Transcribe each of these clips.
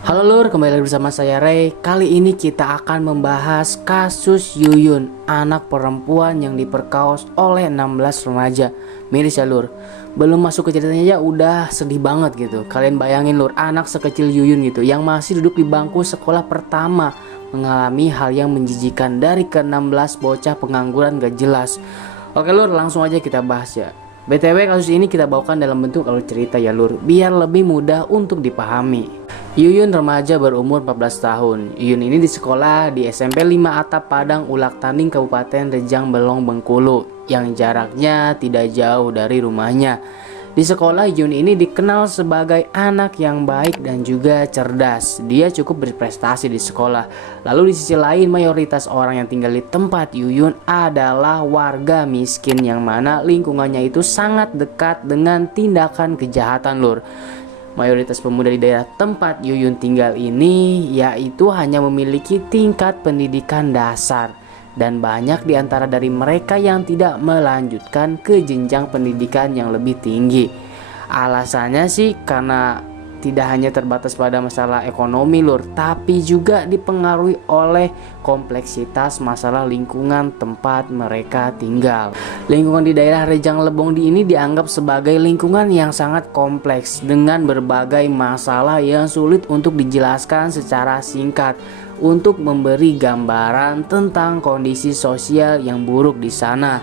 Halo Lur, kembali lagi bersama saya Ray. Kali ini kita akan membahas kasus Yuyun, anak perempuan yang diperkaos oleh 16 remaja. Miris ya Lur, belum masuk ke ceritanya aja udah sedih banget gitu. Kalian bayangin Lur, anak sekecil Yuyun gitu yang masih duduk di bangku sekolah pertama mengalami hal yang menjijikan dari ke-16 bocah pengangguran gak jelas. Oke Lur, langsung aja kita bahas ya. BTW kasus ini kita bawakan dalam bentuk alur cerita ya Lur, biar lebih mudah untuk dipahami. Yuyun remaja berumur 14 tahun. Yuyun ini di sekolah di SMP 5 Atap Padang Ulak Tanding Kabupaten Rejang Belong Bengkulu yang jaraknya tidak jauh dari rumahnya. Di sekolah Yuyun ini dikenal sebagai anak yang baik dan juga cerdas. Dia cukup berprestasi di sekolah. Lalu di sisi lain mayoritas orang yang tinggal di tempat Yuyun adalah warga miskin yang mana lingkungannya itu sangat dekat dengan tindakan kejahatan Lur. Mayoritas pemuda di daerah tempat Yuyun tinggal ini yaitu hanya memiliki tingkat pendidikan dasar dan banyak di antara dari mereka yang tidak melanjutkan ke jenjang pendidikan yang lebih tinggi. Alasannya sih karena tidak hanya terbatas pada masalah ekonomi Lur, tapi juga dipengaruhi oleh kompleksitas masalah lingkungan tempat mereka tinggal. Lingkungan di daerah Rejang Lebong ini dianggap sebagai lingkungan yang sangat kompleks dengan berbagai masalah yang sulit untuk dijelaskan secara singkat. Untuk memberi gambaran tentang kondisi sosial yang buruk di sana.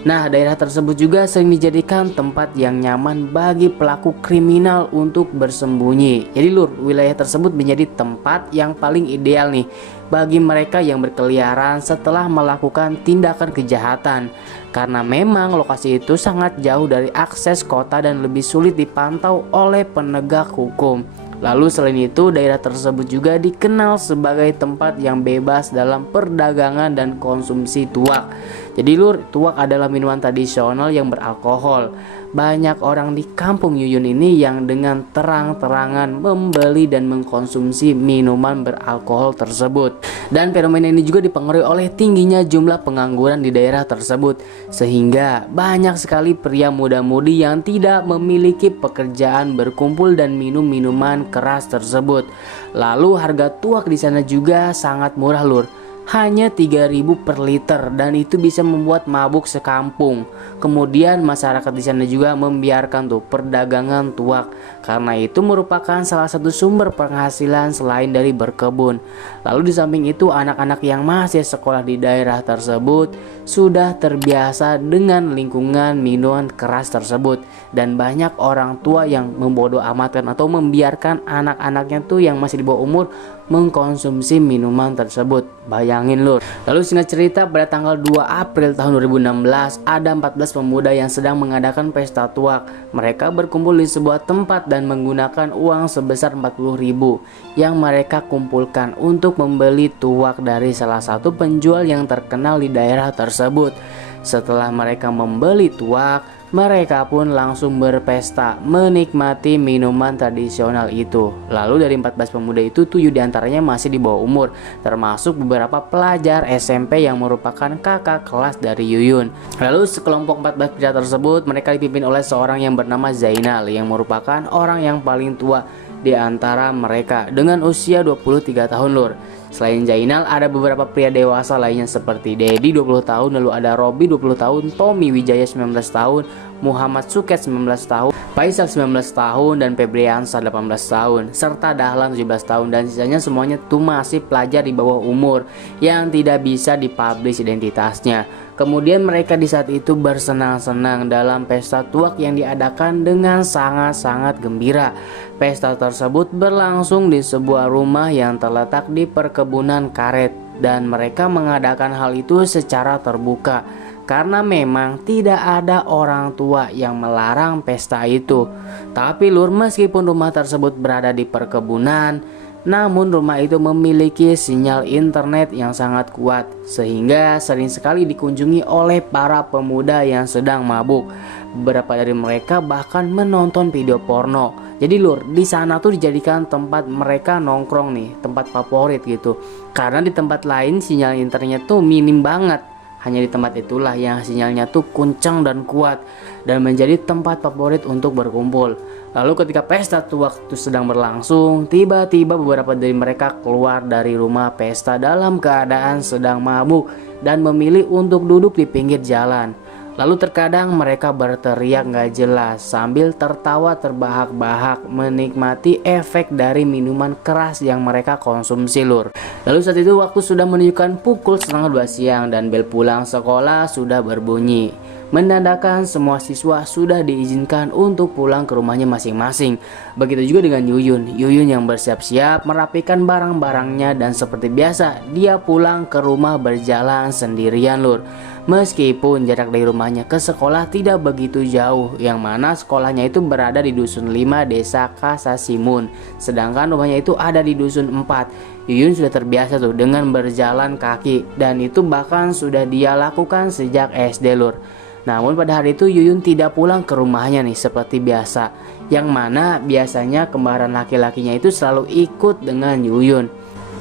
Nah, daerah tersebut juga sering dijadikan tempat yang nyaman bagi pelaku kriminal untuk bersembunyi. Jadi Lur, wilayah tersebut menjadi tempat yang paling ideal nih bagi mereka yang berkeliaran setelah melakukan tindakan kejahatan. Karena memang lokasi itu sangat jauh dari akses kota dan lebih sulit dipantau oleh penegak hukum. Lalu selain itu daerah tersebut juga dikenal sebagai tempat yang bebas dalam perdagangan dan konsumsi tuak. Jadi Lur, tuak adalah minuman tradisional yang beralkohol. Banyak orang di kampung Yuyun ini yang dengan terang-terangan membeli dan mengkonsumsi minuman beralkohol tersebut. Dan fenomena ini juga dipengaruhi oleh tingginya jumlah pengangguran di daerah tersebut. Sehingga banyak sekali pria muda-mudi yang tidak memiliki pekerjaan berkumpul dan minum minuman keras tersebut. Lalu harga tuak di sana juga sangat murah Lur. Hanya 3.000 per liter dan itu bisa membuat mabuk sekampung. Kemudian masyarakat di sana juga membiarkan perdagangan tuak karena itu merupakan salah satu sumber penghasilan selain dari berkebun. Lalu di samping itu anak-anak yang masih sekolah di daerah tersebut sudah terbiasa dengan lingkungan minuman keras tersebut dan banyak orang tua yang membodoh amatkan atau membiarkan anak-anaknya yang masih di bawah umur mengkonsumsi minuman tersebut. Bayangin Lur. Lalu singkat cerita, pada tanggal 2 April tahun 2016 ada 14 pemuda yang sedang mengadakan pesta tuak. Mereka berkumpul di sebuah tempat dan menggunakan uang sebesar 40.000 yang mereka kumpulkan untuk membeli tuak dari salah satu penjual yang terkenal di daerah tersebut. Setelah mereka membeli tuak, mereka pun langsung berpesta menikmati minuman tradisional itu. Lalu dari 14 pemuda itu 7 diantaranya masih di bawah umur, termasuk beberapa pelajar SMP yang merupakan kakak kelas dari Yuyun. Lalu sekelompok 14 pria tersebut mereka dipimpin oleh seorang yang bernama Zainal yang merupakan orang yang paling tua di antara mereka dengan usia 23 tahun Lur. Selain Zainal ada beberapa pria dewasa lainnya seperti Dedi 20 tahun, lalu ada Robi 20 tahun, Tommy Wijaya 19 tahun, Muhammad Suket 19 tahun, Faisal 19 tahun, dan Febriansa 18 tahun, serta Dahlan 17 tahun, dan sisanya semuanya masih pelajar di bawah umur yang tidak bisa dipublish identitasnya. Kemudian mereka di saat itu bersenang-senang dalam pesta tuak yang diadakan dengan sangat-sangat gembira. Pesta tersebut berlangsung di sebuah rumah yang terletak di perkebunan karet dan mereka mengadakan hal itu secara terbuka karena memang tidak ada orang tua yang melarang pesta itu. Tapi Lur, meskipun rumah tersebut berada di perkebunan, namun rumah itu memiliki sinyal internet yang sangat kuat sehingga sering sekali dikunjungi oleh para pemuda yang sedang mabuk. Beberapa dari mereka bahkan menonton video porno. Jadi Lur, di sana dijadikan tempat mereka nongkrong nih, tempat favorit gitu. Karena di tempat lain sinyal internet minim banget. Hanya di tempat itulah yang sinyalnya kencang dan kuat dan menjadi tempat favorit untuk berkumpul. Lalu ketika pesta waktu sedang berlangsung, tiba-tiba beberapa dari mereka keluar dari rumah pesta dalam keadaan sedang mabuk dan memilih untuk duduk di pinggir jalan. Lalu terkadang mereka berteriak gak jelas sambil tertawa terbahak-bahak menikmati efek dari minuman keras yang mereka konsumsi, lur. Lalu saat itu waktu sudah menunjukkan pukul 1:30 siang dan bel pulang sekolah sudah berbunyi. Menandakan semua siswa sudah diizinkan untuk pulang ke rumahnya masing-masing. Begitu juga dengan Yuyun. Yuyun yang bersiap-siap merapikan barang-barangnya dan seperti biasa dia pulang ke rumah berjalan sendirian, lur. Meskipun jarak dari rumahnya ke sekolah tidak begitu jauh, yang mana sekolahnya itu berada di Dusun 5 Desa Kasasimun, sedangkan rumahnya itu ada di Dusun 4. Yuyun sudah terbiasa tuh dengan berjalan kaki dan itu bahkan sudah dia lakukan sejak SD, lur. Namun pada hari itu Yuyun tidak pulang ke rumahnya nih seperti biasa, yang mana biasanya kembaran laki-lakinya itu selalu ikut dengan Yuyun.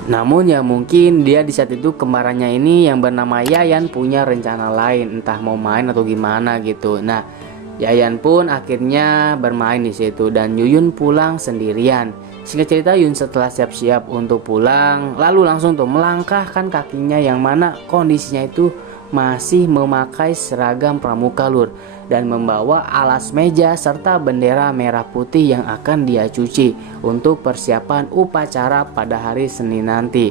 Namun ya mungkin dia di saat itu kembarannya ini yang bernama Yayan punya rencana lain, entah mau main atau gimana gitu. Nah, Yayan pun akhirnya bermain di situ dan Yuyun pulang sendirian. Singkat cerita, Yuyun setelah siap-siap untuk pulang lalu langsung tuh melangkahkan kakinya yang mana kondisinya itu masih memakai seragam pramuka, lur, dan membawa alas meja serta bendera merah putih yang akan dia cuci untuk persiapan upacara pada hari Senin nanti.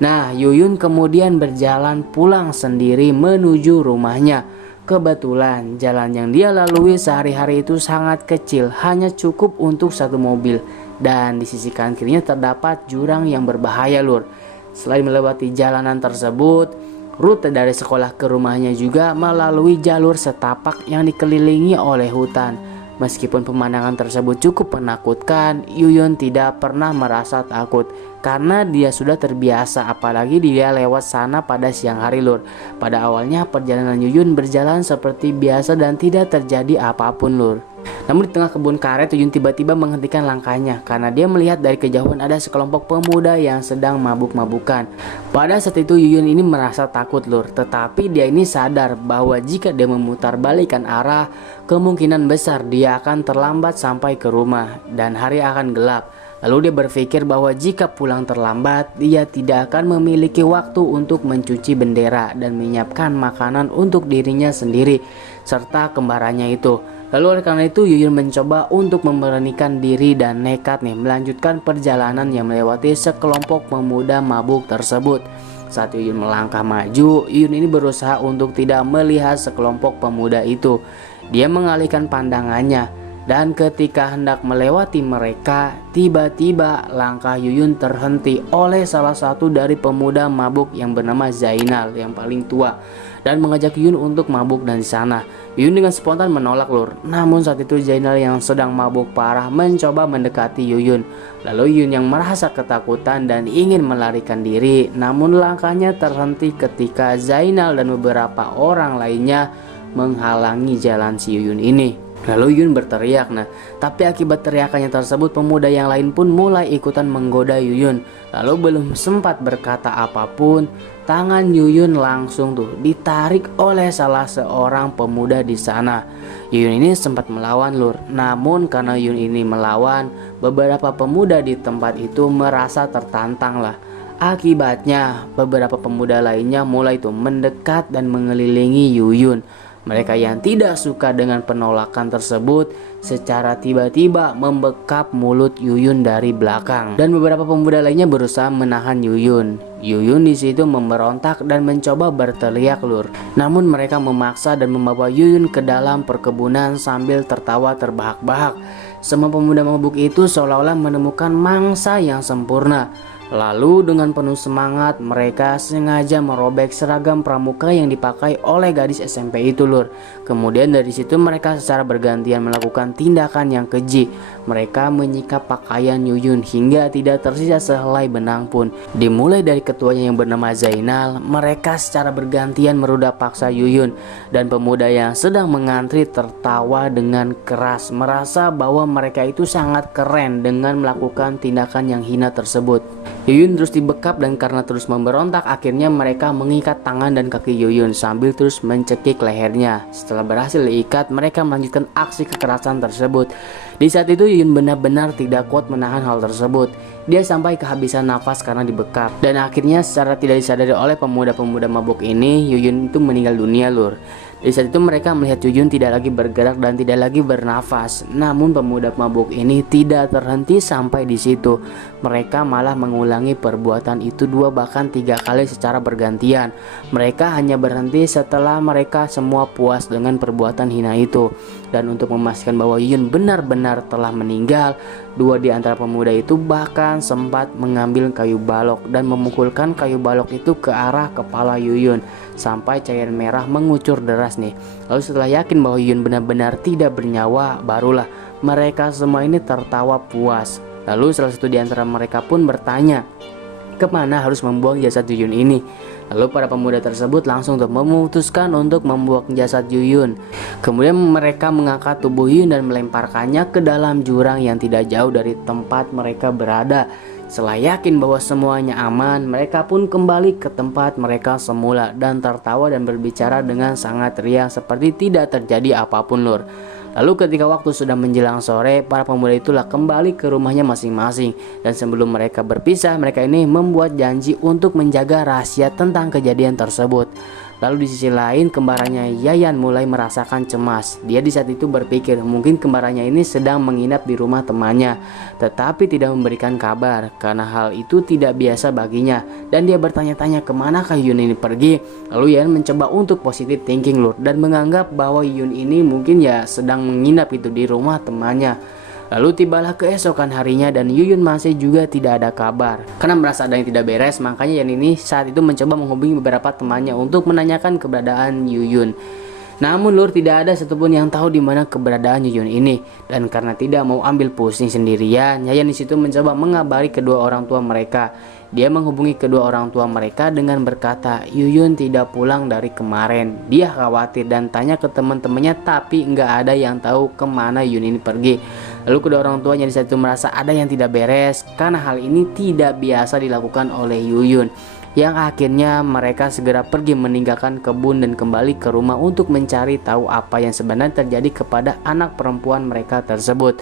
Nah, Yuyun kemudian berjalan pulang sendiri menuju rumahnya. Kebetulan jalan yang dia lalui sehari-hari itu sangat kecil, hanya cukup untuk satu mobil, dan di sisi kanan kirinya terdapat jurang yang berbahaya, lur. Selain melewati jalanan tersebut, rute dari sekolah ke rumahnya juga melalui jalur setapak yang dikelilingi oleh hutan. Meskipun pemandangan tersebut cukup menakutkan, Yuyun tidak pernah merasa takut karena dia sudah terbiasa, apalagi dia lewat sana pada siang hari, lur. Pada awalnya perjalanan Yuyun berjalan seperti biasa dan tidak terjadi apapun, lur. Namun di tengah kebun karet, Yuyun tiba-tiba menghentikan langkahnya karena dia melihat dari kejauhan ada sekelompok pemuda yang sedang mabuk-mabukan. Pada saat itu Yuyun ini merasa takut, lur, tetapi dia ini sadar bahwa jika dia memutarbalikkan arah, kemungkinan besar dia akan terlambat sampai ke rumah dan hari akan gelap. Lalu dia berpikir bahwa jika pulang terlambat, dia tidak akan memiliki waktu untuk mencuci bendera dan menyiapkan makanan untuk dirinya sendiri serta kembarannya itu. Lalu oleh karena itu Yuyun mencoba untuk memberanikan diri dan nekat nih melanjutkan perjalanan yang melewati sekelompok pemuda mabuk tersebut. Saat Yuyun melangkah maju, Yuyun ini berusaha untuk tidak melihat sekelompok pemuda itu. Dia mengalihkan pandangannya dan ketika hendak melewati mereka, tiba-tiba langkah Yuyun terhenti oleh salah satu dari pemuda mabuk yang bernama Zainal yang paling tua dan mengajak Yuyun untuk mabuk dan di sana. Yuyun dengan spontan menolak, lur. Namun saat itu Zainal yang sedang mabuk parah mencoba mendekati Yuyun. Lalu Yuyun yang merasa ketakutan dan ingin melarikan diri, namun langkahnya terhenti ketika Zainal dan beberapa orang lainnya menghalangi jalan si Yuyun ini. Lalu Yuyun berteriak, tapi akibat teriakannya tersebut pemuda yang lain pun mulai ikutan menggoda Yuyun. Lalu belum sempat berkata apapun, tangan Yuyun langsung tuh ditarik oleh salah seorang pemuda di sana. Yuyun ini sempat melawan, lur. Namun karena Yuyun ini melawan, beberapa pemuda di tempat itu merasa tertantang lah. Akibatnya beberapa pemuda lainnya mulai tuh mendekat dan mengelilingi Yuyun. Mereka yang tidak suka dengan penolakan tersebut secara tiba-tiba membekap mulut Yuyun dari belakang dan beberapa pemuda lainnya berusaha menahan Yuyun. Yuyun di situ memberontak dan mencoba berteriak, lur. Namun mereka memaksa dan membawa Yuyun ke dalam perkebunan sambil tertawa terbahak-bahak. Semua pemuda mabuk itu seolah-olah menemukan mangsa yang sempurna. Lalu dengan penuh semangat mereka sengaja merobek seragam pramuka yang dipakai oleh gadis SMP itu, lur. Kemudian dari situ mereka secara bergantian melakukan tindakan yang keji. Mereka menyikap pakaian Yuyun hingga tidak tersisa sehelai benang pun. Dimulai dari ketuanya yang bernama Zainal, mereka secara bergantian merudak paksa Yuyun. Dan pemuda yang sedang mengantri tertawa dengan keras, merasa bahwa mereka itu sangat keren dengan melakukan tindakan yang hina tersebut. Yuyun terus dibekap dan karena terus memberontak, akhirnya mereka mengikat tangan dan kaki Yuyun sambil terus mencekik lehernya. Setelah berhasil diikat, mereka melanjutkan aksi kekerasan tersebut. Di saat itu Lalu Yuyun benar-benar tidak kuat menahan hal tersebut. Dia sampai kehabisan nafas karena dibekap. Dan akhirnya secara tidak disadari oleh pemuda-pemuda mabuk ini, Yuyun itu meninggal dunia, Lur. Di saat itu mereka melihat Yuyun tidak lagi bergerak dan tidak lagi bernafas. Namun pemuda mabuk ini tidak terhenti sampai di situ. Mereka malah mengulangi perbuatan itu 2 bahkan 3 kali secara bergantian. Mereka hanya berhenti setelah mereka semua puas dengan perbuatan hina itu. Dan untuk memastikan bahwa Yuyun benar-benar telah meninggal, 2 di antara pemuda itu bahkan sempat mengambil kayu balok dan memukulkan kayu balok itu ke arah kepala Yuyun sampai cairan merah mengucur deras nih. Lalu setelah yakin bahwa Yuyun benar-benar tidak bernyawa, barulah mereka semua ini tertawa puas. Lalu salah satu di antara mereka pun bertanya, kemana harus membuang jasad Yuyun ini? Lalu para pemuda tersebut langsung memutuskan untuk membuang jasad Yuyun. Kemudian mereka mengangkat tubuh Yuyun dan melemparkannya ke dalam jurang yang tidak jauh dari tempat mereka berada. Setelah yakin bahwa semuanya aman, mereka pun kembali ke tempat mereka semula dan tertawa dan berbicara dengan sangat riang seperti tidak terjadi apapun, Lur. Lalu ketika waktu sudah menjelang sore, para pemuda itulah kembali ke rumahnya masing-masing. Dan sebelum mereka berpisah, mereka ini membuat janji untuk menjaga rahasia tentang kejadian tersebut. Lalu di sisi lain, kembarannya Yayan mulai merasakan cemas. Dia di saat itu berpikir mungkin kembarannya ini sedang menginap di rumah temannya, tetapi tidak memberikan kabar karena hal itu tidak biasa baginya. Dan dia bertanya-tanya kemanakah Yuyun ini pergi. Lalu Yayan mencoba untuk positive thinking, Lur, dan menganggap bahwa Yuyun ini mungkin ya sedang menginap itu di rumah temannya. Lalu tibalah keesokan harinya dan Yuyun masih juga tidak ada kabar. Karena merasa ada yang tidak beres, makanya Yan ini saat itu mencoba menghubungi beberapa temannya untuk menanyakan keberadaan Yuyun. Namun, Lur, tidak ada satupun yang tahu di mana keberadaan Yuyun ini. Dan karena tidak mau ambil pusing sendirian, Yayan di situ mencoba mengabari kedua orang tua mereka. Dia menghubungi kedua orang tua mereka dengan berkata, Yuyun tidak pulang dari kemarin. Dia khawatir dan tanya ke teman-temannya, tapi nggak ada yang tahu kemana Yuyun ini pergi. Lalu kedua orang tuanya di saat itu merasa ada yang tidak beres karena hal ini tidak biasa dilakukan oleh Yuyun. Yang akhirnya mereka segera pergi meninggalkan kebun dan kembali ke rumah untuk mencari tahu apa yang sebenarnya terjadi kepada anak perempuan mereka tersebut.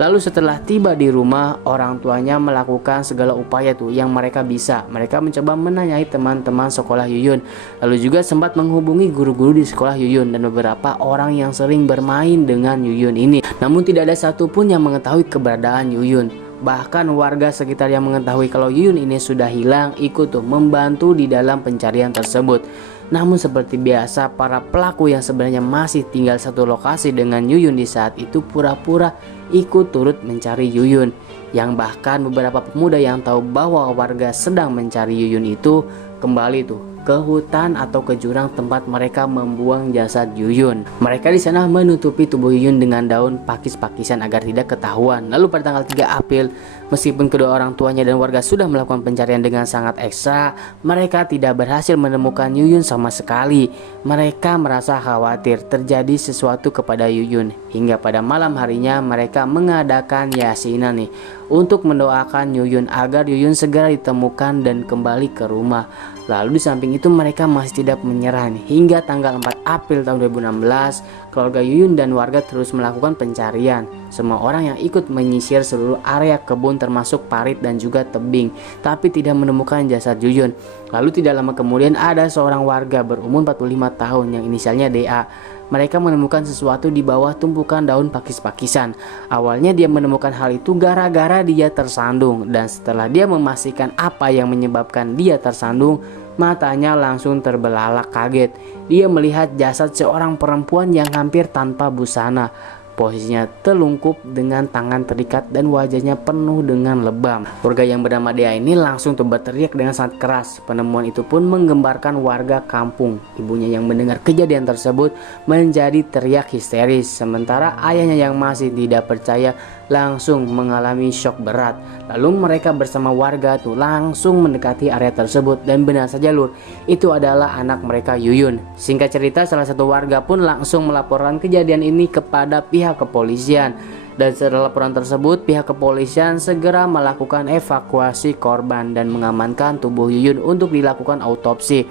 Lalu setelah tiba di rumah, orang tuanya melakukan segala upaya tuh yang mereka bisa. Mereka mencoba menanyai teman-teman sekolah Yuyun. Lalu juga sempat menghubungi guru-guru di sekolah Yuyun dan beberapa orang yang sering bermain dengan Yuyun ini. Namun tidak ada satupun yang mengetahui keberadaan Yuyun. Bahkan warga sekitar yang mengetahui kalau Yuyun ini sudah hilang ikut tuh membantu di dalam pencarian tersebut. Namun seperti biasa, para pelaku yang sebenarnya masih tinggal satu lokasi dengan Yuyun di saat itu pura-pura ikut turut mencari Yuyun. Yang bahkan beberapa pemuda yang tahu bahwa warga sedang mencari Yuyun itu kembali tuh ke hutan atau ke jurang tempat mereka membuang jasad Yuyun. Mereka di sana menutupi tubuh Yuyun dengan daun pakis-pakisan agar tidak ketahuan. Lalu pada tanggal 3 April, meskipun kedua orang tuanya dan warga sudah melakukan pencarian dengan sangat ekstra, mereka tidak berhasil menemukan Yuyun sama sekali. Mereka merasa khawatir terjadi sesuatu kepada Yuyun. Hingga pada malam harinya mereka mengadakan yasinan nih untuk mendoakan Yuyun agar Yuyun segera ditemukan dan kembali ke rumah. Lalu di samping itu mereka masih tidak menyerah nih. Hingga tanggal 4 April tahun 2016, keluarga Yuyun dan warga terus melakukan pencarian. Semua orang yang ikut menyisir seluruh area kebun termasuk parit dan juga tebing, tapi tidak menemukan jasad Yuyun. Lalu tidak lama kemudian ada seorang warga berumur 45 tahun yang inisialnya DA. Mereka menemukan sesuatu di bawah tumpukan daun pakis-pakisan. Awalnya dia menemukan hal itu gara-gara dia tersandung, dan setelah dia memastikan apa yang menyebabkan dia tersandung, matanya langsung terbelalak kaget. Dia melihat jasad seorang perempuan yang hampir tanpa busana. Posisinya telungkup dengan tangan terikat dan wajahnya penuh dengan lebam. Warga yang bernama Dea ini langsung berteriak dengan sangat keras. Penemuan itu pun menggembarkan warga kampung. Ibunya yang mendengar kejadian tersebut menjadi teriak histeris. Sementara ayahnya yang masih tidak percaya langsung mengalami shock berat. Lalu mereka bersama warga tuh langsung mendekati area tersebut dan benar saja, Lur, itu adalah anak mereka Yuyun. Singkat cerita, salah satu warga pun langsung melaporkan kejadian ini kepada pihak kepolisian. Dan setelah laporan tersebut, pihak kepolisian segera melakukan evakuasi korban dan mengamankan tubuh Yuyun untuk dilakukan autopsi.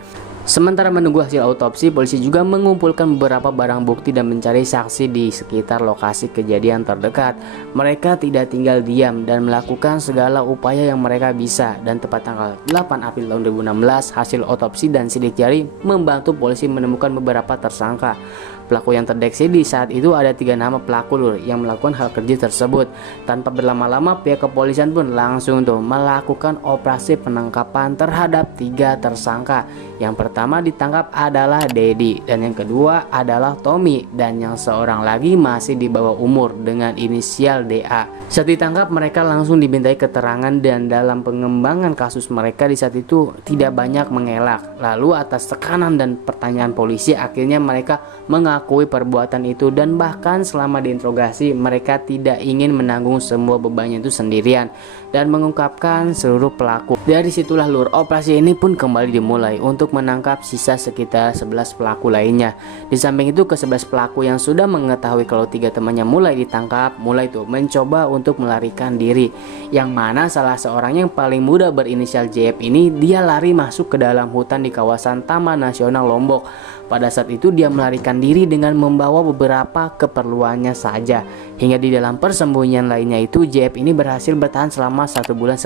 Sementara menunggu hasil autopsi, polisi juga mengumpulkan beberapa barang bukti dan mencari saksi di sekitar lokasi kejadian terdekat. Mereka tidak tinggal diam dan melakukan segala upaya yang mereka bisa. Dan tepat tanggal 8 April tahun 2016, hasil otopsi dan sidik jari membantu polisi menemukan beberapa tersangka. Pelaku yang terdeteksi di saat itu ada 3 nama pelaku lur yang melakukan hal keji tersebut. Tanpa berlama-lama, pihak kepolisian pun langsung melakukan operasi penangkapan terhadap 3 tersangka. Yang pertama ditangkap adalah Dedi, dan yang kedua adalah Tommy, dan yang seorang lagi masih di bawah umur dengan inisial DA. Saat ditangkap, mereka langsung dimintai keterangan, dan dalam pengembangan kasus mereka di saat itu tidak banyak mengelak. Lalu atas tekanan dan pertanyaan polisi, akhirnya mereka mengakui perbuatan itu, dan bahkan selama diinterogasi mereka tidak ingin menanggung semua bebannya itu sendirian dan mengungkapkan seluruh pelaku. Dari situlah lur, operasi ini pun kembali dimulai untuk menangkap sisa sekitar 11 pelaku lainnya. Di samping itu, ke-11 pelaku yang sudah mengetahui kalau 3 temannya mulai ditangkap, mulai mencoba untuk melarikan diri. Yang mana salah seorang yang paling muda berinisial JF ini, dia lari masuk ke dalam hutan di kawasan Taman Nasional Lombok. Pada saat itu dia melarikan diri dengan membawa beberapa keperluannya saja. Hingga di dalam persembunyian lainnya itu, JF ini berhasil bertahan selama 1,5 bulan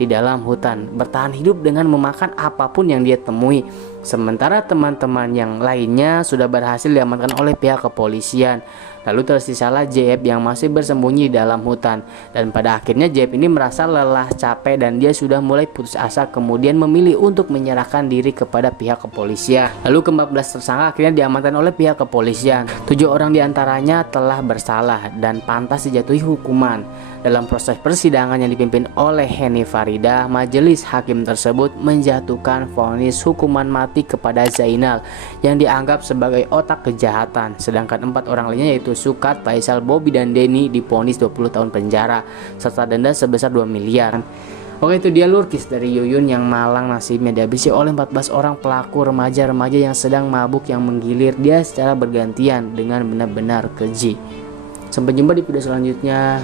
di dalam hutan, bertahan hidup dengan memakan apapun yang dia temui. Sementara teman-teman yang lainnya sudah berhasil diamankan oleh pihak kepolisian. Lalu tersisalah JF yang masih bersembunyi di dalam hutan. Dan pada akhirnya JF ini merasa lelah, capek, dan dia sudah mulai putus asa, kemudian memilih untuk menyerahkan diri kepada pihak kepolisian. Lalu ke-14 tersangka akhirnya diamankan oleh pihak kepolisian. 7 orang diantaranya telah bersalah dan pantas dijatuhi hukuman. Dalam proses persidangan yang dipimpin oleh Henny Farida, majelis hakim tersebut menjatuhkan vonis hukuman mati kepada Zainal yang dianggap sebagai otak kejahatan. Sedangkan 4 orang lainnya yaitu Sukat, Faisal, Bobby, dan Denny divonis 20 tahun penjara serta denda sebesar 2 miliar. Oke, itu dia lur kisah dari Yuyun yang malang nasibnya dihabisi oleh 14 orang pelaku remaja-remaja yang sedang mabuk yang menggilir dia secara bergantian dengan benar-benar keji. Sampai jumpa di video selanjutnya.